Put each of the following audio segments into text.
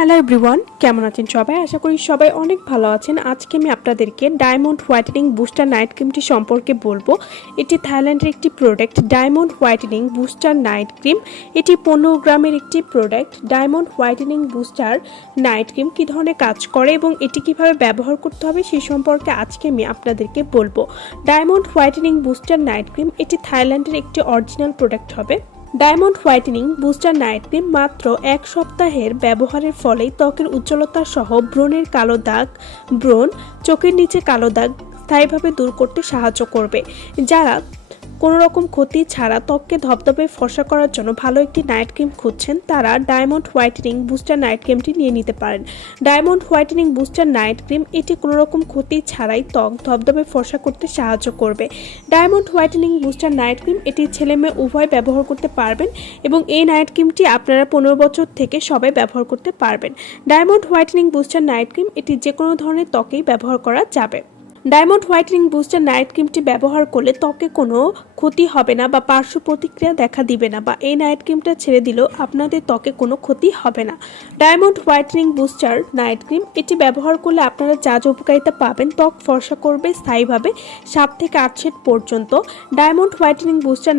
Hello everyone, কেমন আছেন সবাই? আশা করি সবাই অনেক ভালো আছেন। আজকে আমি আপনাদেরকে ডায়মন্ড হোয়াইটেনিং বুস্টার নাইট ক্রিমটি সম্পর্কে বলবো। এটি থাইল্যান্ডের একটি product, diamond whitening booster night cream. এটি 15 গ্রামের একটি product. Diamond whitening booster night cream কী ধরনের কাজ করে এবং এটি কিভাবে ব্যবহার করতে হবে সেই সম্পর্কে আজকে আমি আপনাদেরকে বলবো। Diamond whitening booster night cream এটি থাইল্যান্ডের একটি অরিজিনাল প্রোডাক্ট হবে। Diamond whitening booster night cream মাত্র 1 সপ্তাহের ব্যবহারের ফলেই ত্বকের উজ্জ্বলতা সহ ব্রণের কালো দাগ, ব্রণ, চোখের নিচে কালো দাগ স্থায়ীভাবে দূর করতে সাহায্য করবে। যারা কোনো রকম ক্ষতি ছাড়া ত্বককে ধবধবে ফর্সা করার জন্য ভালো একটি নাইট ক্রিম খুঁজছেন, তারা ডায়মন্ড হোয়াইটেনিং বুস্টার নাইট ক্রিমটি নিয়ে নিতে পারেন। Diamond whitening booster night cream এটি কোনো রকম ক্ষতি ছাড়াই ত্বক ধবধবে ফর্সা করতে সাহায্য করবে। Diamond whitening booster night cream এটি ছেলে মেয়ে উভয় ব্যবহার করতে পারবেন এবং এই নাইট ক্রিমটি আপনারা 15 বছর থেকে সবাই ব্যবহার করতে পারবেন। Diamond whitening booster night cream এটি যে কোনো ধরনের ত্বকেই ব্যবহার করা যাবে। ডায়মন্ড হোয়াইটেনিং বুস্টার নাইট ক্রিমটি ব্যবহার করলে ত্বকে কোনো ক্ষতি হবে না বা পার্শ্ব প্রতিক্রিয়া দেখা দিবে না, বা এই নাইট ক্রিমটা ছেড়ে দিলেও আপনাদের ত্বকে কোনো ক্ষতি হবে না। Diamond whitening booster night cream এটি ব্যবহার করলে আপনারা যা উপকারিতা পাবেন, ত্বক ফর্সা করবে স্থায়ীভাবে 7 থেকে 8 শেড পর্যন্ত। Diamond whitening booster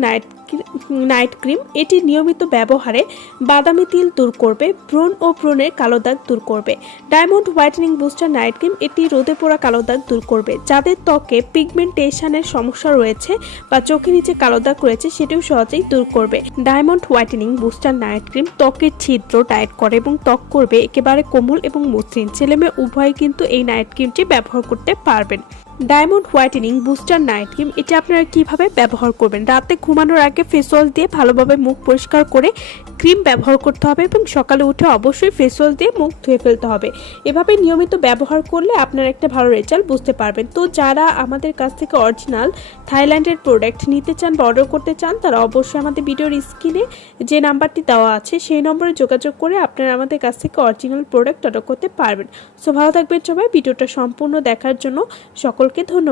night cream এটি নিয়মিত ব্যবহারে বাদামি তিল দূর করবে, ব্রণ ও ব্রণের কালো দাগ দূর করবে। Diamond whitening booster night cream এটি রোদে পোড়া কালো দাগ দূর করবে। যাদের ত্বকে পিগমেন্টেশনের সমস্যা রয়েছে বা চোখের নিচে কালো দাগ রয়েছে, সেটিও সহজেই দূর করবে। Diamond whitening booster night cream ত্বকের ছিদ্র টাইট করে এবং ত্বক করবে একেবারে কোমল এবং মসৃণ। ছেলেমেয়ে উভয় কিন্তু এই নাইট ক্রিমটি ব্যবহার করতে পারবেন। Diamond whitening booster night cream এটি আপনারা কিভাবে ব্যবহার করবেন? রাতে ঘুমানোর আগে ফেস ওয়াশ দিয়ে ভালোভাবে মুখ পরিষ্কার করে ক্রিম ব্যবহার করতে হবে এবং সকালে উঠে অবশ্যই ফেস ওয়াশ দিয়ে মুখ ধুয়ে ফেলতে হবে। এভাবে নিয়মিত ব্যবহার করলে আপনারা একটা ভালো রেজাল্ট বুঝতে পারবেন। তো যারা আমাদের কাছ থেকে অরিজিনাল থাইল্যান্ডের প্রোডাক্ট নিতে চান বা অর্ডার করতে চান, তারা অবশ্যই আমাদের ভিডিওর স্ক্রিনে যে নাম্বারটি দেওয়া আছে সেই নম্বরে যোগাযোগ করে আপনারা আমাদের কাছ থেকে অরিজিনাল প্রোডাক্ট অর্ডার করতে পারবেন। সো ভালো থাকবেন সবাই। ভিডিওটা সম্পূর্ণ দেখার জন্য সকলকে ধন্যবাদ।